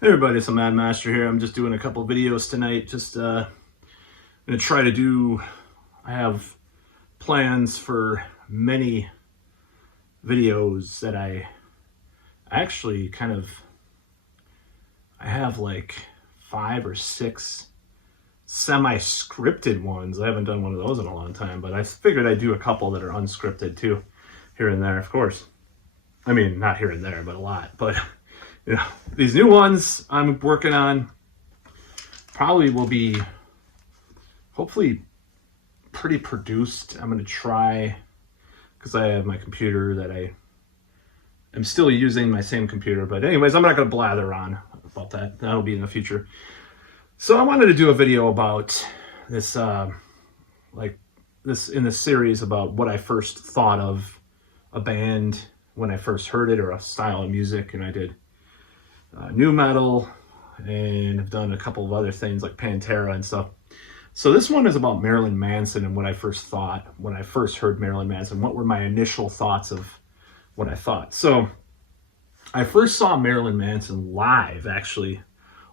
Hey everybody, it's a Mad Master here. I'm just doing a couple videos tonight. Gonna try to do. I have plans for many videos that I actually I have like 5 or 6 semi-scripted ones. I haven't done one of those in a long time, but I figured I'd do a couple that are unscripted too, here and there, of course. I mean, not here and there, but a lot. But these new ones I'm working on probably will be hopefully pretty produced. I'm going to try, because I have my computer that I'm still using my same computer. But anyways, I'm not going to blather on about that. That'll be in the future. So I wanted to do a video about this, in this series about what I first thought of a band when I first heard it, or a style of music. And I did new metal, and I've done a couple of other things like Pantera and stuff. So this one is about Marilyn Manson and what I first thought when I first heard Marilyn Manson. What were my initial thoughts of what I thought? So I first saw Marilyn Manson live, actually,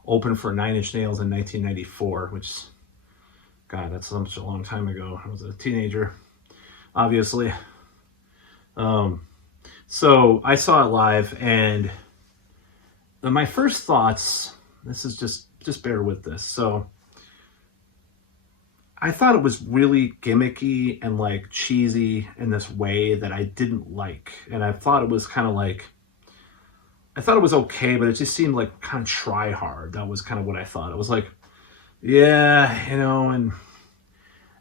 open for 9 Inch Nails in 1994, which, God, that's such a long time ago. I was a teenager, obviously. So I saw it live, and my first thoughts, this is just bear with this. So I thought it was really gimmicky and like cheesy in this way that I didn't like. And I thought it was kind of like, I thought it was okay, but it just seemed like kind of try hard. That was kind of what I thought. It was like, yeah,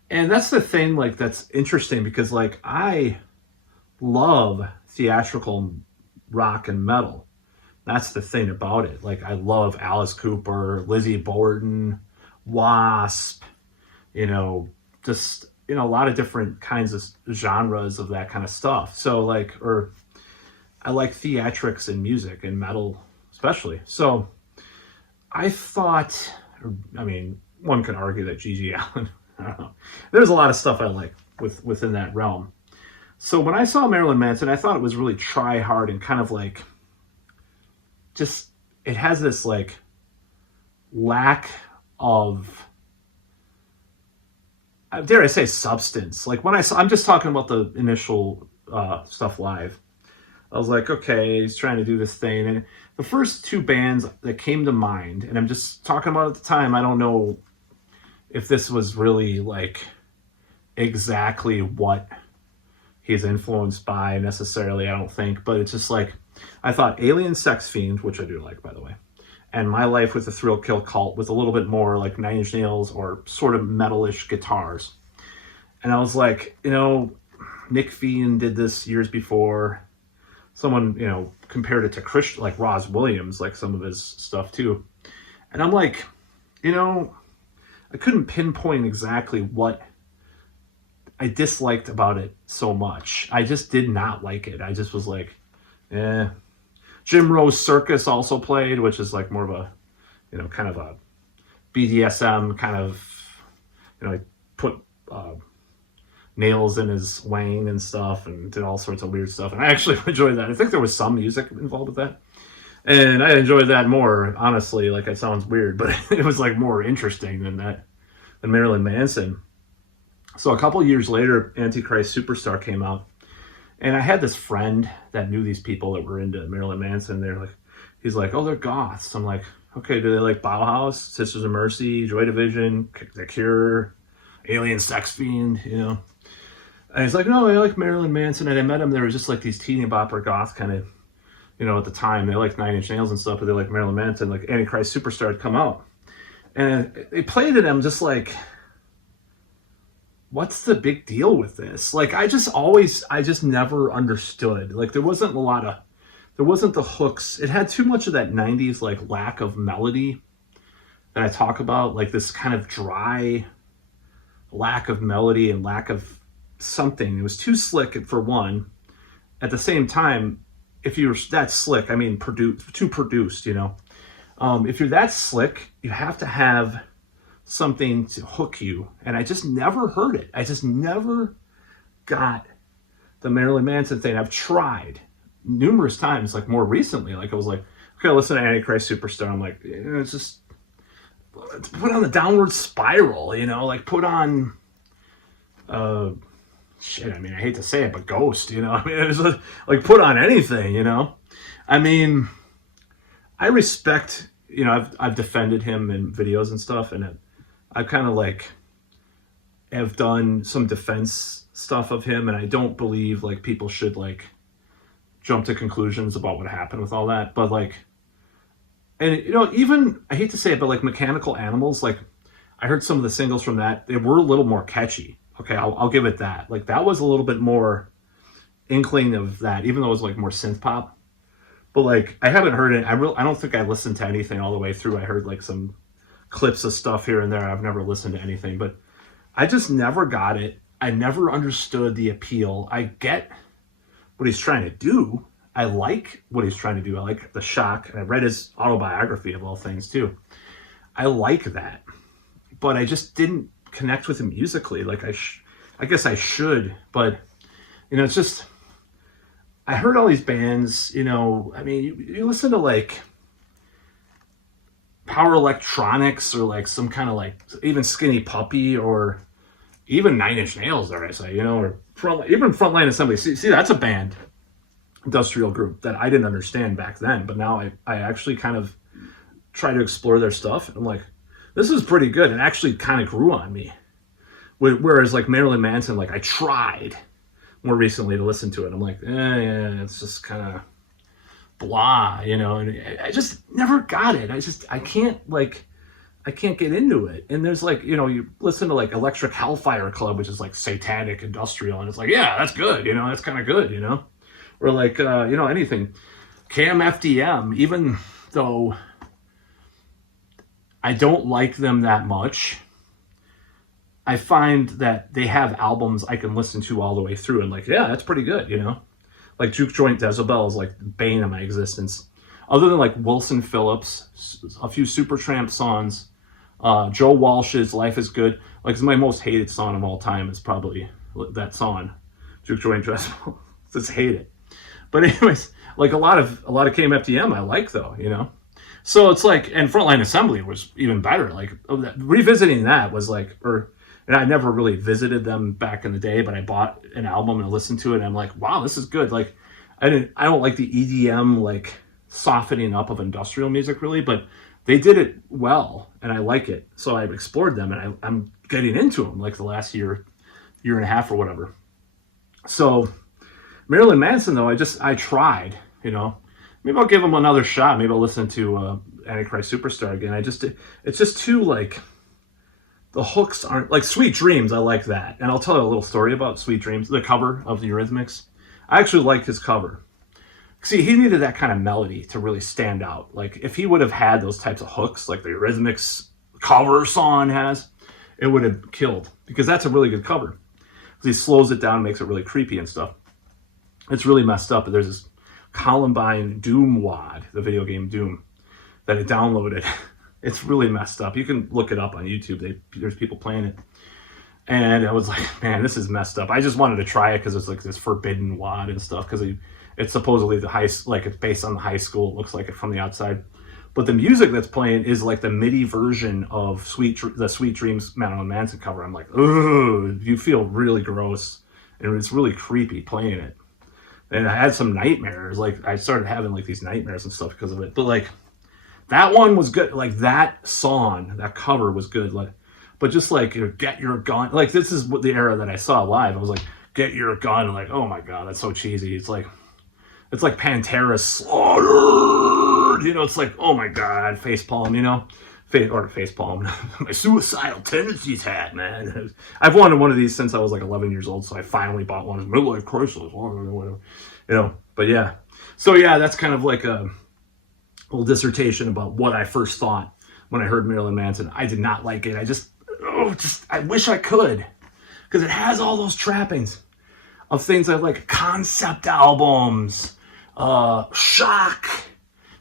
and that's the thing, like, that's interesting, because like I love theatrical rock and metal. That's the thing about it. Like, I love Alice Cooper, Lizzie Borden, Wasp, just, a lot of different kinds of genres of that kind of stuff. So like, or I like theatrics in music and metal especially. So I thought, one could argue that Gigi Allen, I don't know. There's a lot of stuff I like within that realm. So when I saw Marilyn Manson, I thought it was really try hard and kind of like, just, it has this like lack of, dare I say, substance. Like when I'm just talking about the initial stuff live. I was like, okay, he's trying to do this thing. And the first 2 bands that came to mind, and I'm just talking about at the time, I don't know if this was really like exactly what he's influenced by necessarily, I don't think, but it's just like, I thought Alien Sex Fiend, which I do like, by the way, and My Life with the Thrill Kill Cult, with a little bit more like 9 Inch Nails or sort of metalish guitars. And I was like, Nick Fiend did this years before. Someone, compared it to Chris, like Roz Williams, like some of his stuff too. And I'm like, I couldn't pinpoint exactly what I disliked about it so much. I just did not like it. I just was like, eh. Jim Rose Circus also played, which is like more of a, kind of a BDSM kind of, I put nails in his wang and stuff and did all sorts of weird stuff. And I actually enjoyed that. I think there was some music involved with that. And I enjoyed that more, honestly. Like, it sounds weird, but it was like more interesting than Marilyn Manson. So a couple years later, Antichrist Superstar came out. And I had this friend that knew these people that were into Marilyn Manson. He's like, oh, they're goths. I'm like, okay, do they like Bauhaus, Sisters of Mercy, Joy Division, The Cure, Alien Sex Fiend, And he's like, no, I like Marilyn Manson. And I met him, there was just like these teeny bopper goth kind of, at the time. They liked 9 Inch Nails and stuff, but they liked Marilyn Manson. Like Antichrist Superstar had come out. And they played it, and I'm just like, what's the big deal with this? Like, I just never understood. Like, there wasn't the hooks. It had too much of that 90s, like, lack of melody that I talk about, like this kind of dry lack of melody and lack of something. It was too slick for one. At the same time, if you're that slick, too produced, if you're that slick, you have to have something to hook you. And I just never heard it. I just never got the Marilyn Manson thing. I've tried numerous times, like more recently. Like I was like, okay, listen to Antichrist Superstar. I'm like, it's just put on the Downward Spiral, like put on shit. I mean, I hate to say it, but Ghost, I mean, it's like put on anything, I mean, I respect, I've defended him in videos and stuff, and I've kind of like have done some defense stuff of him, and I don't believe like people should like jump to conclusions about what happened with all that. But like, and even I hate to say it, but like Mechanical Animals, like I heard some of the singles from that, they were a little more catchy. Okay, I'll give it that. Like that was a little bit more inkling of that, even though it was like more synth pop. But like I haven't heard it. I don't think I listened to anything all the way through. I heard like some clips of stuff here and there. I've never listened to anything, but I just never got it. I never understood the appeal. I get what he's trying to do. I like what he's trying to do. I like the shock. And I read his autobiography of all things too. I like that, but I just didn't connect with him musically. Like I guess I should, but it's just, I heard all these bands, I mean, you listen to like Power Electronics or like some kind of like even Skinny Puppy or even Nine Inch Nails, dare I say, or even Frontline Assembly. See, that's a band, industrial group that I didn't understand back then, but now I actually kind of try to explore their stuff. And I'm like, this is pretty good. It actually kind of grew on me. Whereas like Marilyn Manson, like I tried more recently to listen to it. I'm like, yeah, it's just kind of blah, and I just never got it. I can't get into it. And there's like, you listen to like Electric Hellfire Club, which is like satanic industrial, and it's like, yeah, that's good, that's kind of good, or like, anything. KMFDM, even though I don't like them that much, I find that they have albums I can listen to all the way through and like, yeah, that's pretty good, Like Juke Joint Jezebel is like the bane of my existence. Other than like Wilson Phillips, a few Supertramp songs, Joe Walsh's Life is Good. Like it's my most hated song of all time is probably that song, Juke Joint Jezebel. Just hate it. But anyways, like a lot of KMFDM I like though, So it's like, and Frontline Assembly was even better. Like revisiting that was like, and I never really visited them back in the day, but I bought an album and listened to it. And I'm like, wow, this is good. Like I don't like the EDM, like softening up of industrial music really, but they did it well and I like it. So I've explored them and I'm getting into them like the last year and a half or whatever. So Marilyn Manson though, I tried, maybe I'll give him another shot. Maybe I'll listen to Antichrist Superstar again. It's just too like, the hooks aren't like Sweet Dreams. I like that. And I'll tell you a little story about Sweet Dreams, the cover of the Eurythmics. I actually liked his cover. See, he needed that kind of melody to really stand out. Like if he would have had those types of hooks like the Eurythmics cover song has, it would have killed because that's a really good cover. He slows it down, makes it really creepy and stuff. It's really messed up. There's this Columbine Doom wad, the video game Doom, that I downloaded. It's really messed up. You can look it up on YouTube. There's people playing it. And I was like, man, this is messed up. I just wanted to try it because it's like this forbidden wad and stuff. Because it's supposedly it's based on the high school. It looks like it from the outside. But the music that's playing is like the MIDI version of the Sweet Dreams Marilyn Manson cover. I'm like, ugh, you feel really gross. And it's really creepy playing it. And I had some nightmares. Like I started having like these nightmares and stuff because of it. But like, that one was good. Like that song, that cover was good. Like, but just like Get Your Gun. Like this is the era that I saw live. I was like, Get Your Gun. I'm like, oh my god, that's so cheesy. It's like Pantera slaughtered. It's like, oh my god, facepalm. Facepalm. My suicidal tendencies hat, man. I've wanted one of these since I was like 11 years old. So I finally bought one. Midlife crisis, whatever. But yeah. So yeah, that's kind of like a little dissertation about what I first thought when I heard Marilyn Manson. I did not like it. I wish I could, because it has all those trappings of things I like: concept albums, shock,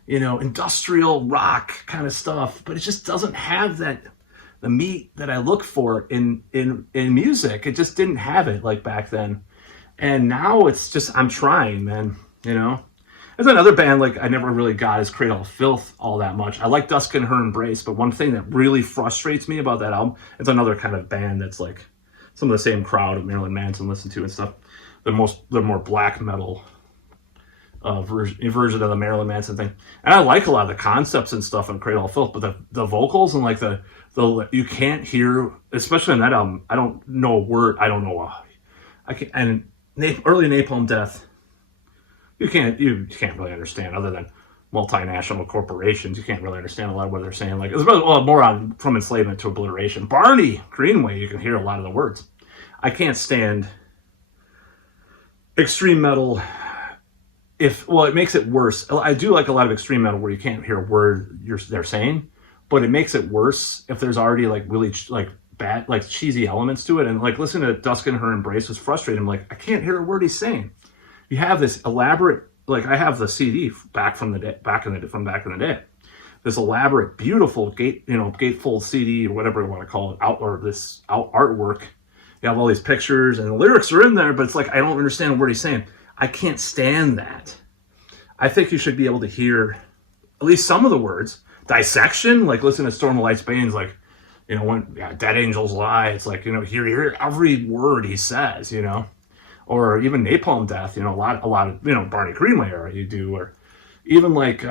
industrial rock kind of stuff. But it just doesn't have the meat that I look for in music. It just didn't have it like back then. And now it's just, I'm trying, man, There's another band like I never really got is Cradle of Filth all that much. I like Dusk and Her Embrace, but one thing that really frustrates me about that album, it's another kind of band that's like some of the same crowd of Marilyn Manson listen to and stuff. They're more black metal version of the Marilyn Manson thing. And I like a lot of the concepts and stuff on Cradle of Filth, but the vocals and like the you can't hear, especially on that album. I don't know a word. I don't know. I can and early Napalm Death. You can't really understand other than multinational corporations. You can't really understand a lot of what they're saying. Like it's more on From Enslavement to Obliteration. Barney Greenway, you can hear a lot of the words. I can't stand extreme metal. It makes it worse. I do like a lot of extreme metal where you can't hear a word they're saying, but it makes it worse if there's already like really like bad, like cheesy elements to it. And like listening to Dusk and Her Embrace was frustrating. I'm like, I can't hear a word he's saying. You have this elaborate, like I have the CD back in the day. This elaborate, beautiful gatefold CD or whatever you want to call it, artwork. You have all these pictures and the lyrics are in there, but it's like I don't understand a word he's saying. I can't stand that. I think you should be able to hear at least some of the words. Dissection, like listen to Storm of Light's Bane's, like, when Dead Angels Lie, it's like, hear every word he says, or even Napalm Death, a lot of, Barney Greenway era you do, or even like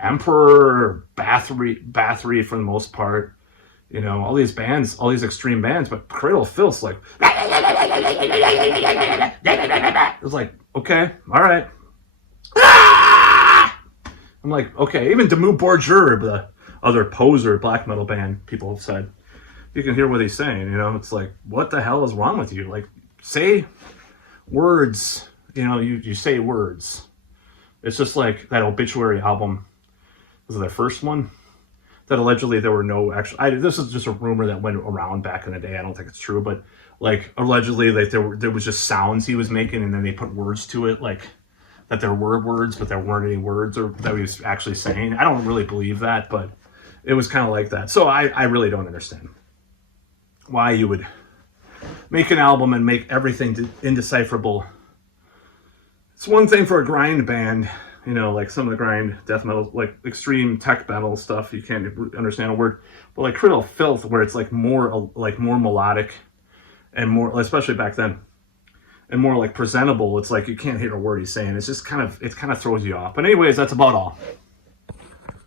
Emperor or Bathory for the most part, all these bands, all these extreme bands, but Cradle of Filth's like, it's like, okay, all right. I'm like, okay, even Dimmu Borgir, the other poser black metal band, people have said, you can hear what he's saying, it's like, what the hell is wrong with you? Like, say words, you say words. It's just like that Obituary album, was it their first one? That allegedly there were no actual, this is just a rumor that went around back in the day, I don't think it's true, but like allegedly like there was just sounds he was making and then they put words to it, like that there were words but there weren't any words or that he was actually saying. I don't really believe that, but it was kind of like that. So I really don't understand why you would make an album and make everything indecipherable. It's one thing for a grind band, like some of the grind death metal, like extreme tech metal stuff, you can't understand a word. But like Cradle of Filth, where it's like more melodic and more, especially back then, and more like presentable. It's like you can't hear a word he's saying. It's just kind of throws you off. But anyways, that's about all.